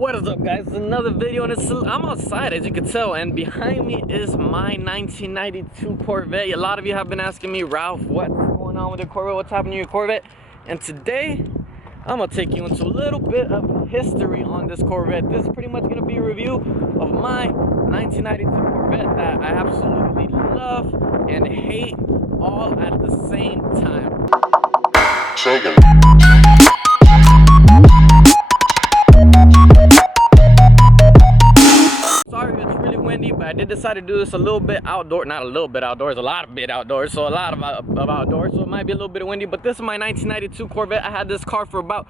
What is up, guys? It's another video, and I'm outside, as you can tell, and behind me is my 1992 Corvette. A lot of you have been asking me, Ralph, what's going on with your Corvette? What's happening to your Corvette? And today, I'm gonna take you into a little bit of history on this Corvette. This is pretty much gonna be a review of my 1992 Corvette that I absolutely love and hate all at the same time. Sorry, it's really windy, but I did decide to do this a little bit outdoor. Not a little bit outdoors, a lot of bit outdoors. So a lot of outdoors. So it might be a little bit windy, but this is my 1992 Corvette. I had this car for about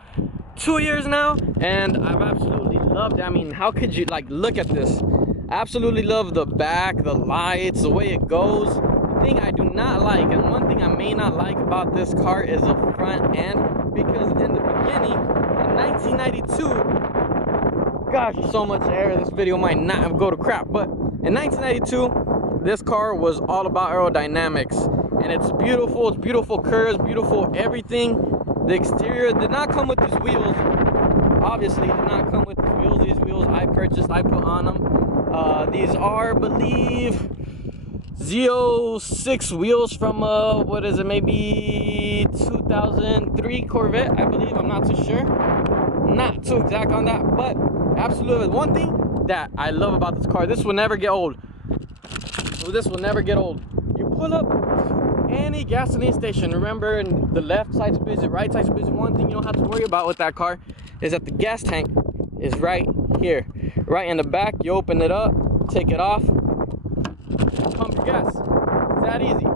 2 years now, and I've absolutely loved it. I mean, how could you, like, look at this? I absolutely love the back, the lights, the way it goes. The thing I do not like, and one thing I may not like about this car, is the front end, because in the beginning, in 1992, gosh, there's so much air, this video might not go to crap, but in 1992, this car was all about aerodynamics, and it's beautiful curves, beautiful everything. The exterior did not come with these wheels, obviously did not come with these wheels I purchased, I put on them. These are, I believe, Z06 wheels from, what is it, maybe 2003 Corvette, I believe, I'm not too sure, not too exact on that, but absolutely. One thing that I love about this car, this will never get old. So this will never get old. You pull up to any gasoline station, remember, the left side's busy, right side's busy. One thing you don't have to worry about with that car is that the gas tank is right here, right in the back. You open it up, take it off, pump your gas. It's that easy.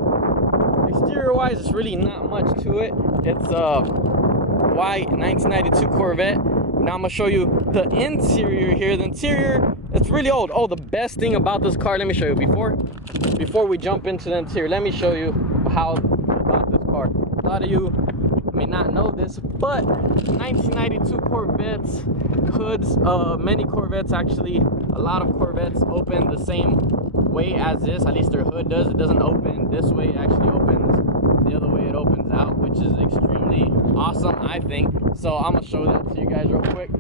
Exterior wise, it's really not much to it. It's a white 1992 Corvette. Now I'm gonna show you the interior here. The interior, it's really old. Oh, the best thing about this car, let me show you before we jump into the interior. Let me show you how about this car. A lot of you may not know this, but 1992 Corvettes hoods, many Corvettes actually, a lot of Corvettes open the same way as this. At least their hood does. It doesn't open this way. It actually opens the other way. It opens out, which is extremely awesome, I think. So I'm gonna show that to you guys real quick.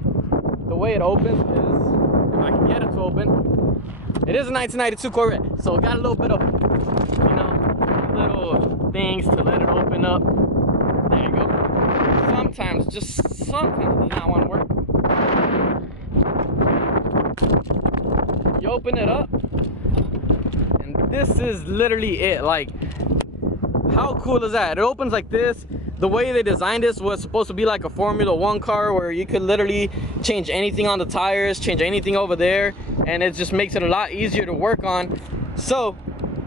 The way it opens is, if I can get it to open, it is a 1992 Corvette, so it got a little bit of, you know, little things to let it open up. There you go. Sometimes it does not want to work. You open it up, and this is literally it. Like, how cool is that? It opens like this. The way they designed this was supposed to be like a Formula 1 car, where you could literally change anything on the tires, change anything over there, and it just makes it a lot easier to work on. So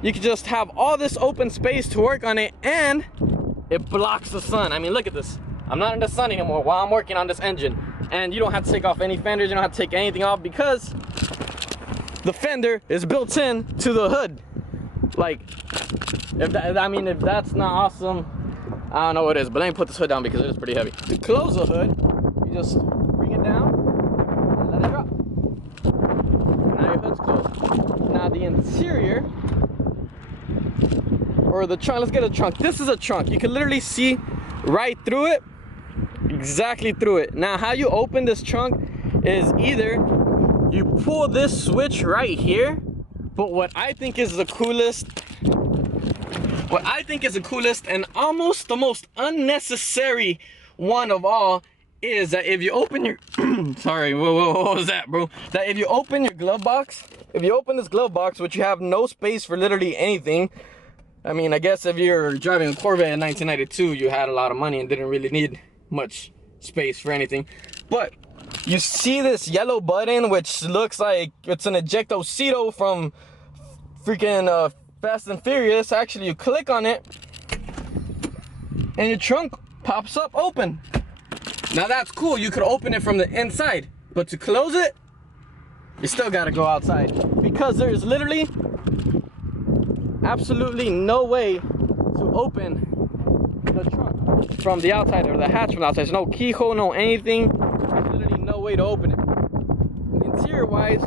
you could just have all this open space to work on it, and it blocks the sun. I mean, look at this. I'm not in the sun anymore while I'm working on this engine, and you don't have to take off any fenders. You don't have to take anything off, because the fender is built in to the hood. Like, if that's not awesome, I don't know what it is. But let me put this hood down because it is pretty heavy. To close the hood, you just bring it down and let it drop. Now your hood's closed. Now the interior, or the trunk, let's get a trunk. This is a trunk. You can literally see right through it, exactly through it. Now how you open this trunk is either you pull this switch right here, but what I think is the coolest and almost the most unnecessary one of all is that if you open your sorry, what was that, bro? That if you open your glove box, if you open this glove box, which you have no space for literally anything. I mean, I guess if you're driving a Corvette in 1992, you had a lot of money and didn't really need much space for anything. But you see this yellow button, which looks like it's an ejectocito from freaking Fast and Furious. Actually, you click on it and your trunk pops up open. Now that's cool, you could open it from the inside, but to close it, you still gotta go outside, because there's literally absolutely no way to open the trunk from the outside, or the hatch from the outside. There's no keyhole, no anything. There's literally no way to open it. Interior wise,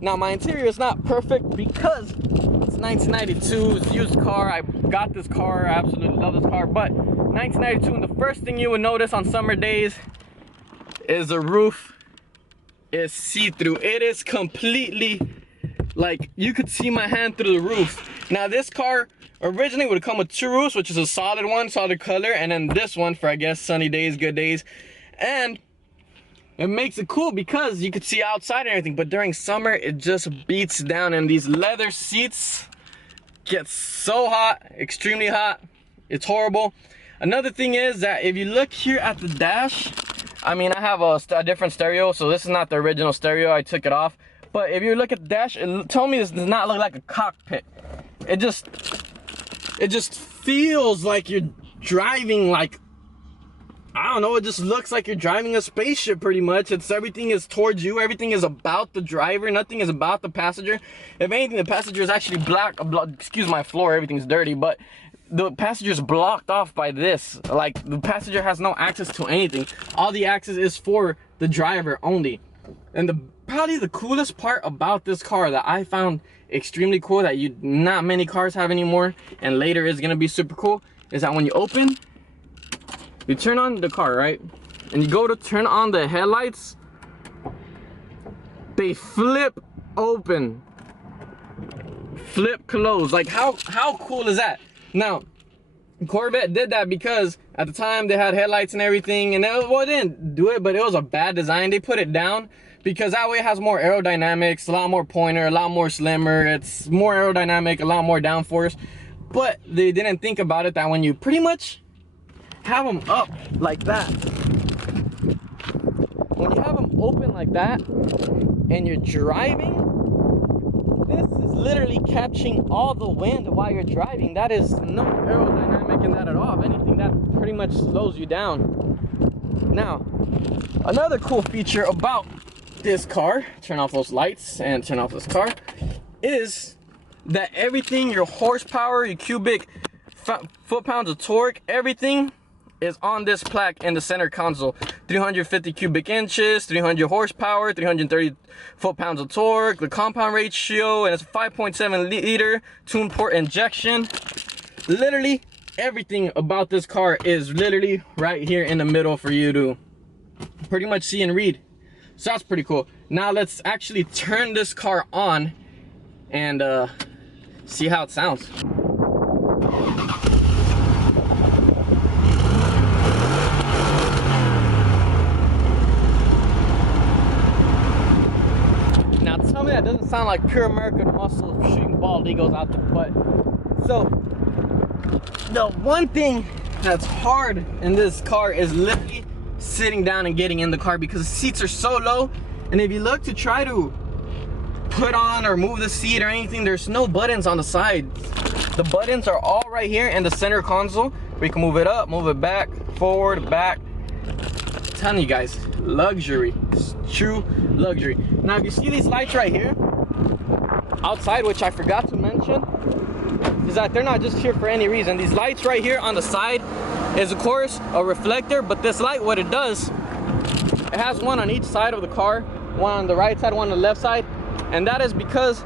now my interior is not perfect because it's 1992, it's a used car. I got this car, I absolutely love this car, but 1992, and the first thing you would notice on summer days is the roof is see-through. It is completely, like, you could see my hand through the roof. Now this car originally would come with two roofs, which is a solid one, solid color, and then this one for, I guess, sunny days, good days. And it makes it cool because you could see outside and everything, but during summer it just beats down, and these leather seats get so hot, extremely hot. It's horrible. Another thing is that if you look here at the dash, I mean, I have a different stereo, so this is not the original stereo. I took it off. But if you look at the dash, it told me this does not look like a cockpit. It just feels like you're driving, like, I don't know, it just looks like you're driving a spaceship pretty much. Everything is towards you, everything is about the driver, nothing is about the passenger. If anything, the passenger is actually excuse my floor, everything's dirty, but the passenger's blocked off by this. Like, the passenger has no access to anything. All the access is for the driver only. And probably the coolest part about this car that I found extremely cool, that not many cars have anymore, and later is gonna be super cool, is that when you open, you turn on the car, right? And you go to turn on the headlights, they flip open, flip close. Like, how cool is that? Now, Corvette did that because at the time they had headlights and everything, and they didn't do it, but it was a bad design. They put it down because that way it has more aerodynamics, a lot more pointer, a lot more slimmer. It's more aerodynamic, a lot more downforce. But they didn't think about it that when you pretty much have them up like that, when you have them open like that and you're driving, this is literally catching all the wind while you're driving. That is no aerodynamic in that at all. If anything, that pretty much slows you down. Now, another cool feature about this car, turn off those lights and turn off this car, is that everything, your horsepower, your cubic foot-pounds of torque, everything is on this plaque in the center console. 350 cubic inches, 300 horsepower, 330 foot-pounds of torque, the compound ratio, and it's a 5.7 liter tune port injection. Literally everything about this car is literally right here in the middle for you to pretty much see and read. So that's pretty cool. Now let's actually turn this car on and see how it sounds. Now tell me that doesn't sound like pure American muscle shooting bald eagles out the butt. So the one thing that's hard in this car is literally sitting down and getting in the car because the seats are so low, and if you look to try to put on or move the seat or anything, there's no buttons on the sides. The buttons are all right here in the center console where you can move it up, move it back, forward, back. I'm telling you guys, luxury. It's true luxury. Now if you see these lights right here outside, which I forgot to mention, is that they're not just here for any reason. These lights right here on the side is of course a reflector, but this light, what it does, it has one on each side of the car, one on the right side, one on the left side, and that is because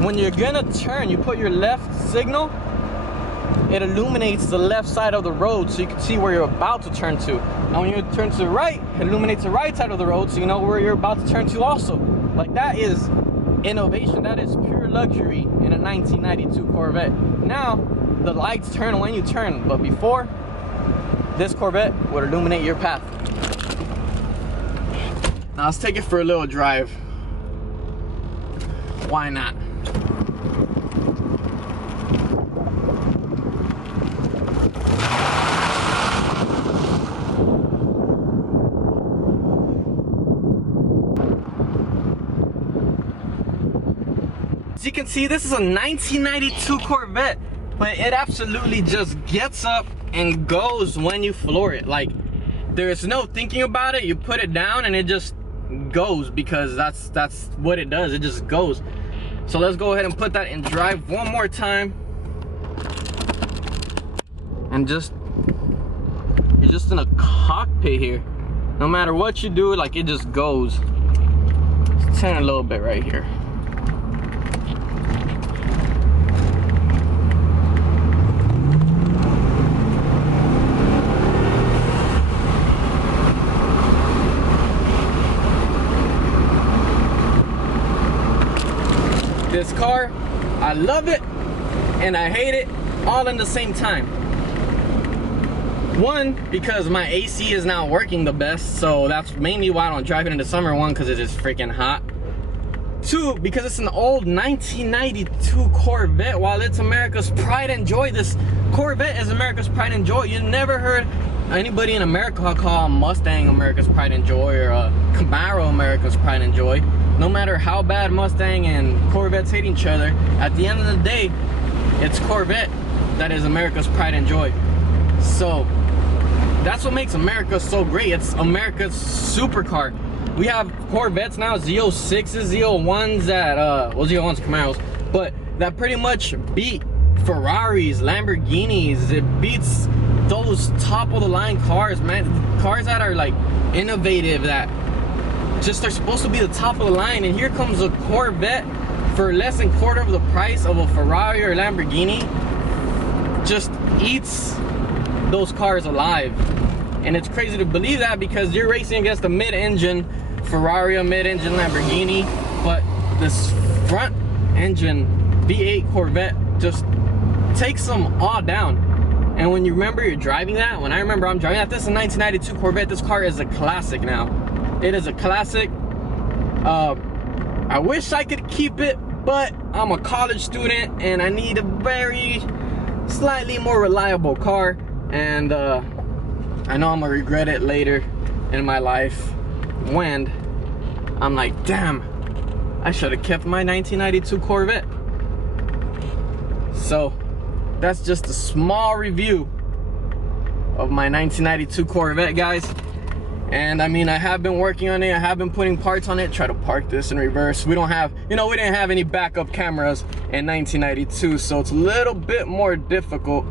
when you're gonna turn, you put your left signal, it illuminates the left side of the road so you can see where you're about to turn to. And when you turn to the right, it illuminates the right side of the road so you know where you're about to turn to also. Like, that is innovation. That is pure luxury in a 1992 Corvette. Now the lights turn when you turn, but before, this Corvette would illuminate your path. Now let's take it for a little drive. Why not? As you can see, this is a 1992 Corvette, but it absolutely just gets up and goes when you floor it. Like, there's no thinking about it. You put it down and it just goes, because that's what it does. It just goes. So let's go ahead and put that in drive one more time. And you're just in a cockpit here. No matter what you do, like, it just goes. Let's turn a little bit right here. This car, I love it and I hate it all in the same time. One, because my AC is not working the best, so that's mainly why I don't drive it in the summer. One, because it's just freaking hot. Two, because it's an old 1992 Corvette. While it's America's pride and joy, this Corvette is America's pride and joy. You never heard anybody in America call a Mustang America's pride and joy, or a Camaro America's pride and joy. No matter how bad Mustang and Corvettes hate each other, at the end of the day, it's Corvette that is America's pride and joy. So that's what makes America so great. It's America's supercar. We have Corvettes now, Z06s, Z01s that, well, Z01s Camaros, but that pretty much beat Ferraris, Lamborghinis. It beats those top of the line cars, man. Cars that are like innovative, that just are supposed to be the top of the line. And here comes a Corvette for less than quarter of the price of a Ferrari or Lamborghini. Just eats those cars alive. And it's crazy to believe that, because you're racing against a mid-engine Ferrari, a mid-engine Lamborghini, but this front engine V8 Corvette just takes them all down. And when you remember you're driving that, when I remember I'm driving that, this is a 1992 Corvette. This car is a classic now. It is a classic. I wish I could keep it, but I'm a college student and I need a very slightly more reliable car. And I know I'm gonna regret it later in my life when I'm like, damn, I should have kept my 1992 Corvette. So that's just a small review of my 1992 Corvette, guys. And I mean, I have been working on it. I have been putting parts on it. Try to park this in reverse. We don't have, you know, we didn't have any backup cameras in 1992, so it's a little bit more difficult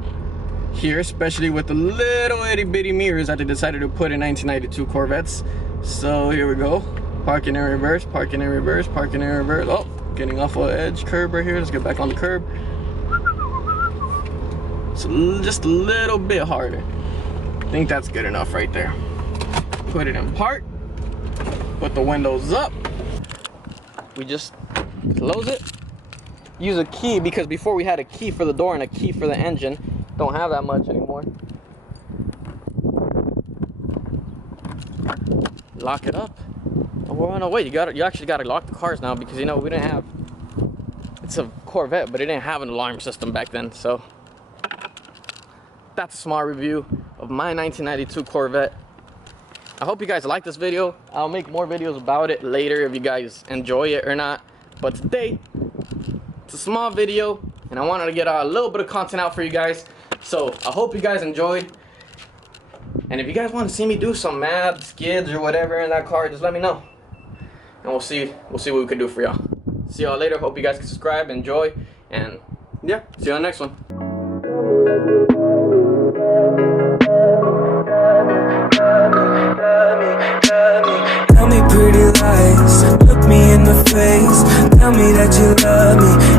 here, especially with the little itty bitty mirrors that they decided to put in 1992 Corvettes. So here we go. Parking in reverse, parking in reverse, parking in reverse. Oh, getting off an edge curb right here. Let's get back on the curb. It's just a little bit harder. I think that's good enough right there. Put it in park. Put the windows up. We just close it. Use a key, because before we had a key for the door and a key for the engine. Don't have that much anymore. Lock it up. Oh no, wait, you actually gotta lock the cars now, because you know we didn't have, it's a Corvette, but it didn't have an alarm system back then. So that's a small review of my 1992 Corvette. I hope you guys like this video. I'll make more videos about it later if you guys enjoy it or not. But today, it's a small video, and I wanted to get a little bit of content out for you guys. So I hope you guys enjoyed. And if you guys want to see me do some mad skids or whatever in that car, just let me know. And we'll see what we can do for y'all. See y'all later. Hope you guys can subscribe, enjoy, and yeah, see you on the next one. Tell me pretty lies, look me in the face. Tell me that you love me.